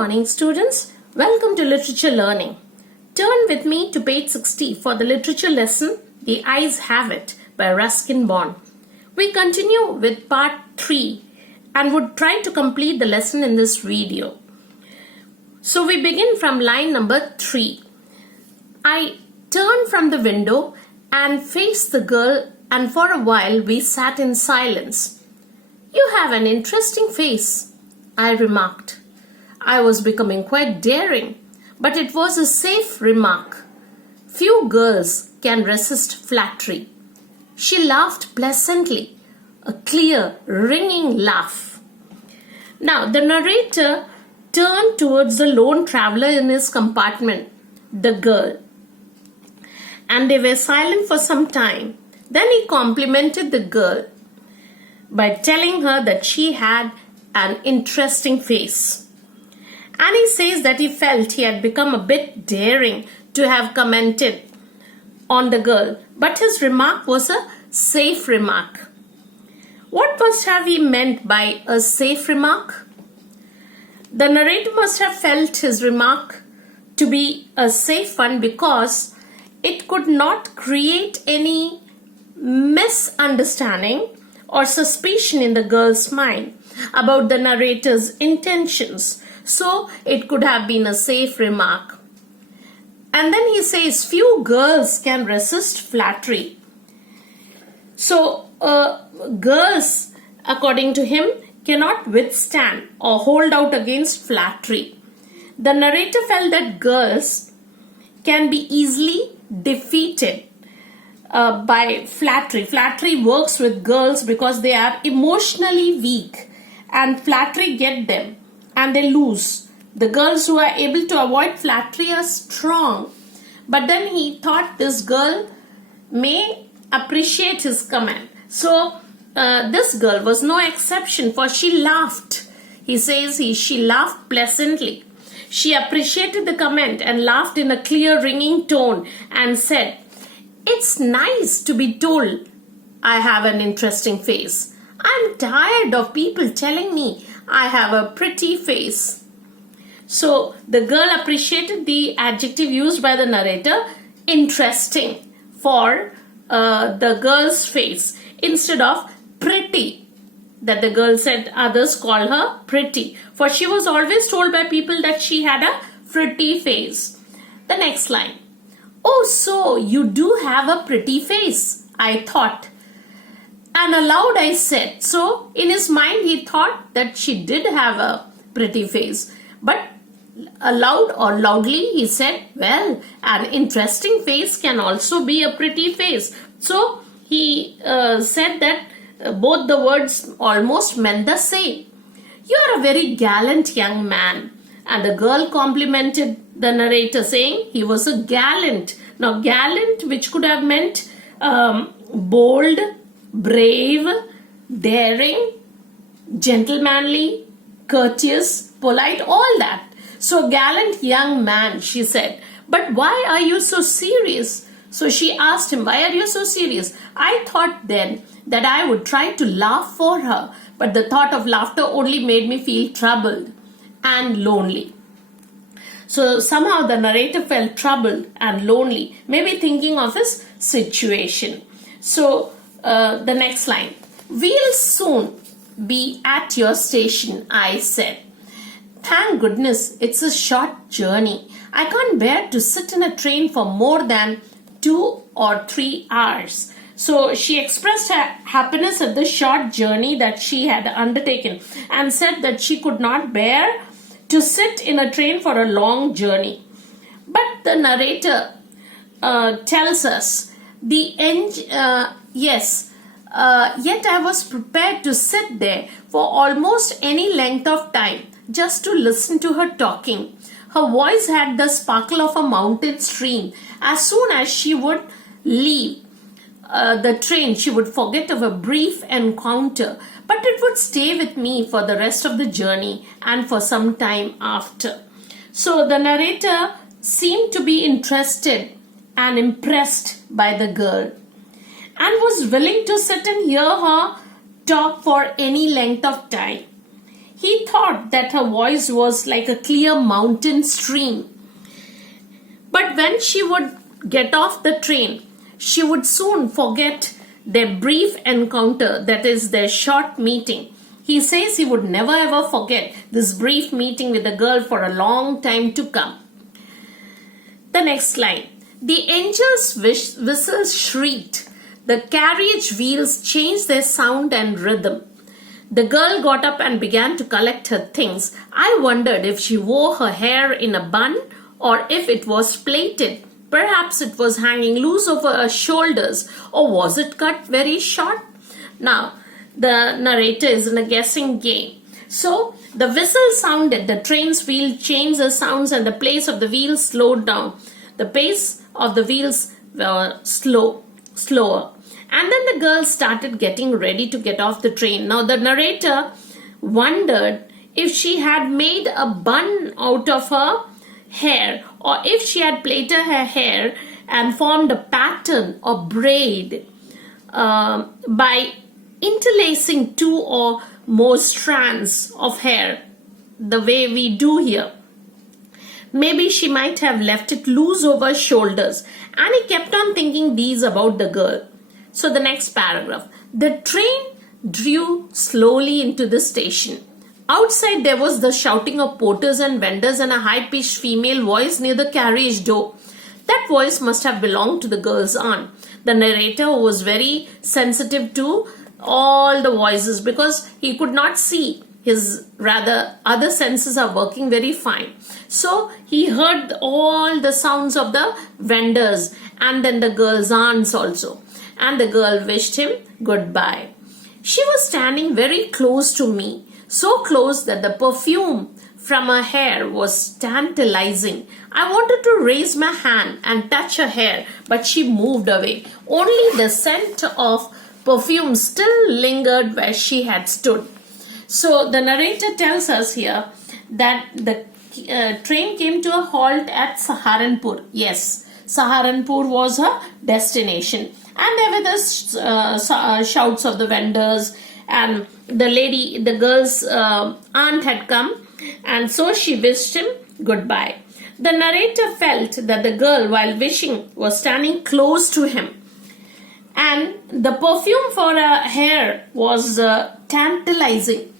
morning, students. Welcome to Literature Learning. Turn with me to page 60 for the literature lesson, The Eyes Have It by Ruskin Bond. We continue with part 3 and would try to complete the lesson in this video. So we begin from line number 3. I turned from the window and faced the girl, and for a while we sat in silence. "You have an interesting face," I remarked. I was becoming quite daring, but it was a safe remark. Few girls can resist flattery. She laughed pleasantly, a clear, ringing laugh. Now the narrator turned towards the lone traveler in his compartment, the girl, and they were silent for some time. Then he complimented the girl by telling her that she had an interesting face. And he says that he felt he had become a bit daring to have commented on the girl, but his remark was a safe remark. What must have he meant by a safe remark? The narrator must have felt his remark to be a safe one because it could not create any misunderstanding or suspicion in the girl's mind about the narrator's intentions. So it could have been a safe remark. And then he says, few girls can resist flattery. So girls, according to him, cannot withstand or hold out against flattery. The narrator felt that girls can be easily defeated by flattery. Flattery works with girls because they are emotionally weak, and flattery gets them and they lose. The girls who are able to avoid flattery are strong. But then he thought this girl may appreciate his comment. So this girl was no exception, for she laughed. He says she laughed pleasantly. She appreciated the comment and laughed in a clear ringing tone and said, "It's nice to be told I have an interesting face. I'm tired of people telling me I have a pretty face." So the girl appreciated the adjective used by the narrator, interesting, for the girl's face instead of pretty, that the girl said others call her pretty, for she was always told by people that she had a pretty face. The next line. "Oh, so you do have a pretty face," I thought. And aloud I said, so in his mind he thought that she did have a pretty face. But aloud or loudly he said, well, an interesting face can also be a pretty face. So he said that both the words almost meant the same. "You are a very gallant young man." And the girl complimented the narrator saying he was a gallant. Now gallant, which could have meant bold, brave, daring, gentlemanly, courteous, polite, all that. So gallant young man, she said. "But why are you so serious?" So she asked him, "Why are you so serious?" I thought then that I would try to laugh for her, but the thought of laughter only made me feel troubled and lonely. So somehow the narrator felt troubled and lonely, maybe thinking of his situation. So the next line. "We'll soon be at your station," I said. "Thank goodness it's a short journey. I can't bear to sit in a train for more than 2 or 3 hours. So she expressed her happiness at the short journey that she had undertaken and said that she could not bear to sit in a train for a long journey. But the narrator tells us, yet I was prepared to sit there for almost any length of time just to listen to her talking. Her voice had the sparkle of a mountain stream. As soon as she would leave the train, she would forget of a brief encounter, but it would stay with me for the rest of the journey and for some time after." So the narrator seemed to be interested and impressed by the girl and was willing to sit and hear her talk for any length of time. He thought that her voice was like a clear mountain stream. But when she would get off the train, she would soon forget their brief encounter, that is, their short meeting. He says he would never ever forget this brief meeting with the girl for a long time to come. The next line. The angel's whistles shrieked. The carriage wheels changed their sound and rhythm. The girl got up and began to collect her things. I wondered if she wore her hair in a bun or if it was plaited. Perhaps it was hanging loose over her shoulders, or was it cut very short? Now, the narrator is in a guessing game. So, the whistle sounded, the train's wheel changed the sounds, and the pace of the wheels slowed down. The pace of the wheels were slower. And then the girl started getting ready to get off the train. Now, the narrator wondered if she had made a bun out of her hair, or if she had plaited her hair and formed a pattern or braid by interlacing two or more strands of hair, the way we do here. Maybe she might have left it loose over her shoulders. And he kept on thinking these about the girl. So the next paragraph. The train drew slowly into the station. Outside there was the shouting of porters and vendors and a high-pitched female voice near the carriage door. That voice must have belonged to the girl's aunt. The narrator was very sensitive to all the voices because he could not see. His rather other senses are working very fine. So he heard all the sounds of the vendors and then the girl's aunts also. And the girl wished him goodbye. She was standing very close to me, so close that the perfume from her hair was tantalizing. I wanted to raise my hand and touch her hair, but she moved away. Only the scent of perfume still lingered where she had stood. So the narrator tells us here that the train came to a halt at Saharanpur. Yes, Saharanpur was her destination. And there were the shouts of the vendors, and the girl's aunt had come, and so she wished him goodbye. The narrator felt that the girl, while wishing, was standing close to him. And the perfume for her hair was tantalizing.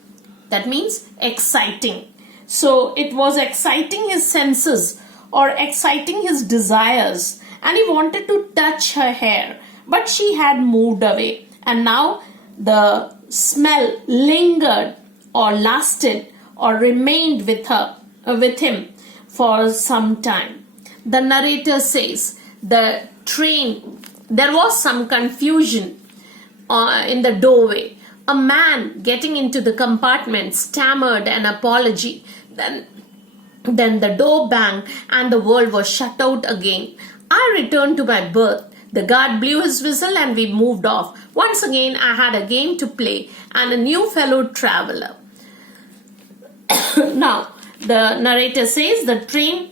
That means exciting. So it was exciting his senses or exciting his desires. And he wanted to touch her hair. But she had moved away. And now the smell lingered or lasted or remained with him for some time. The narrator says the train, there was some confusion in the doorway. A man getting into the compartment stammered an apology. Then the door banged and the world was shut out again. I returned to my berth. The guard blew his whistle and we moved off. Once again I had a game to play and a new fellow traveler. Now, the narrator says the train,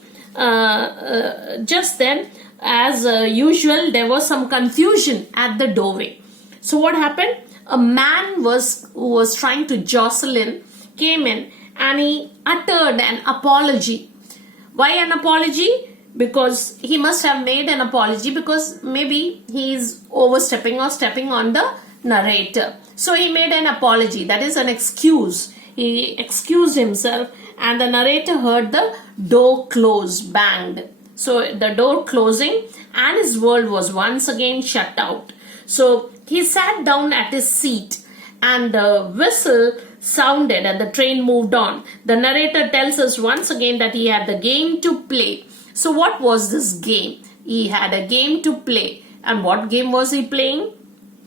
just then, as usual, there was some confusion at the doorway. So what happened? A man who was trying to jostle in came in and he uttered an apology. Why an apology? Because he must have made an apology because maybe he is overstepping or stepping on the narrator. So he made an apology. That is an excuse. He excused himself and the narrator heard the door close, banged. So the door closing and his world was once again shut out. So he sat down at his seat and the whistle sounded and the train moved on. The narrator tells us once again that he had the game to play. So what was this game? He had a game to play. And what game was he playing?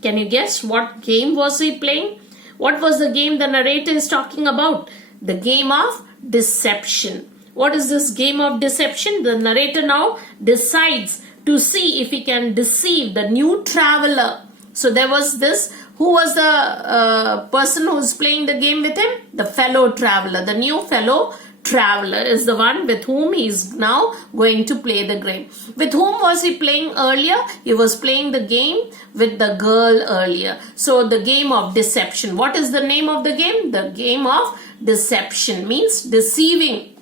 Can you guess what game was he playing? What was the game the narrator is talking about? The game of deception. What is this game of deception? The narrator now decides to see if he can deceive the new traveler. So there was this, who was the person who was playing the game with him? The fellow traveler, the new fellow traveler is the one with whom he is now going to play the game. With whom was he playing earlier? He was playing the game with the girl earlier. So the game of deception. What is the name of the game? The game of deception means deceiving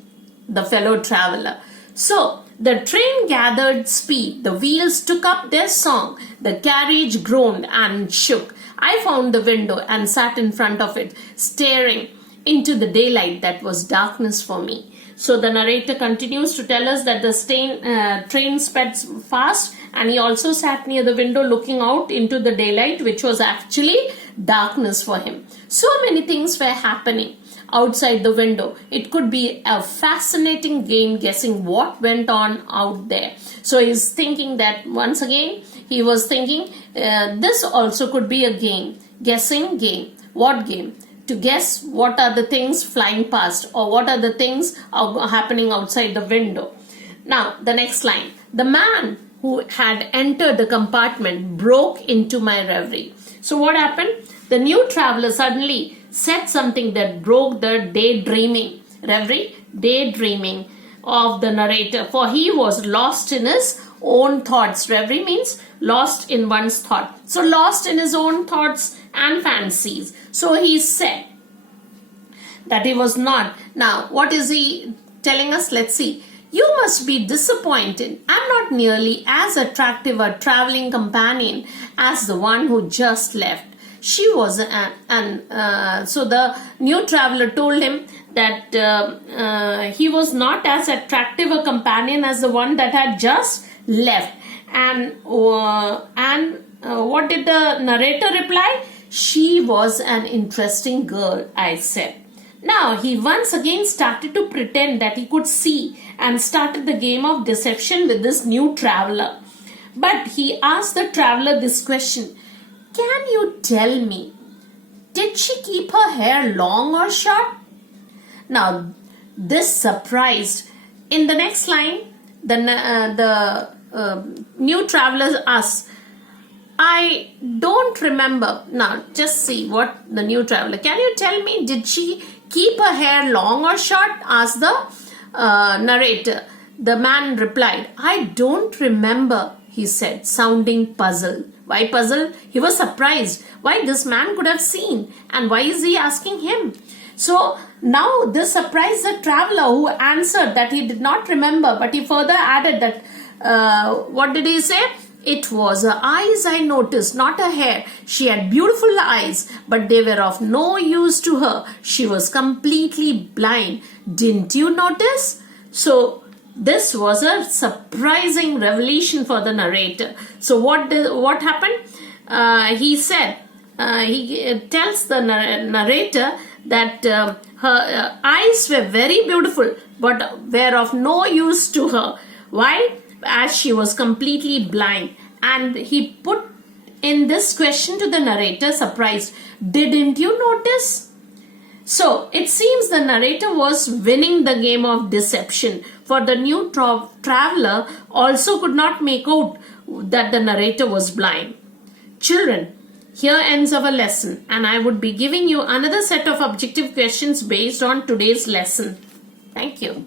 the fellow traveler. So the train gathered speed. The wheels took up their song. The carriage groaned and shook. I found the window and sat in front of it, staring into the daylight that was darkness for me. So the narrator continues to tell us that the train sped fast, and he also sat near the window looking out into the daylight, which was actually darkness for him. So many things were happening outside the window. It could be a fascinating game guessing what went on out there. So he's thinking that once again, he was thinking this also could be a game, guessing game. What game? To guess what are the things flying past or what are the things happening outside the window. Now, the next line. The man who had entered the compartment broke into my reverie. So what happened? The new traveler suddenly said something that broke the daydreaming, reverie, daydreaming of the narrator, for he was lost in his own thoughts. Reverie means lost in one's thought. So lost in his own thoughts and fancies. So he said that he was not. Now, what is he telling us? Let's see. You must be disappointed. I'm not nearly as attractive a traveling companion as the one who just left. She was so the new traveler told him that he was not as attractive a companion as the one that had just left. And what did the narrator reply? She was an interesting girl, I said. Now he once again started to pretend that he could see and started the game of deception with this new traveler. But he asked the traveler this question. Can you tell me, did she keep her hair long or short? Now this surprised. In the next line, the new traveler asks, I don't remember. Now, just see what the new traveler. Can you tell me, did she keep her hair long or short? Asked the narrator. The man replied, I don't remember, he said, sounding puzzled. Why puzzled? He was surprised. Why this man could have seen, and why is he asking him? So now this surprised the traveler, who answered that he did not remember, but he further added that, what did he say? It was her eyes I noticed, not her hair. She had beautiful eyes, but they were of no use to her. She was completely blind. Didn't you notice? So this was a surprising revelation for the narrator. So what happened? He said, he tells the narrator that her eyes were very beautiful, but were of no use to her. Why? As she was completely blind. And he put in this question to the narrator, surprised. Didn't you notice? So it seems the narrator was winning the game of deception, for the new traveler also could not make out that the narrator was blind. Children, here ends our lesson, and I would be giving you another set of objective questions based on today's lesson. Thank you.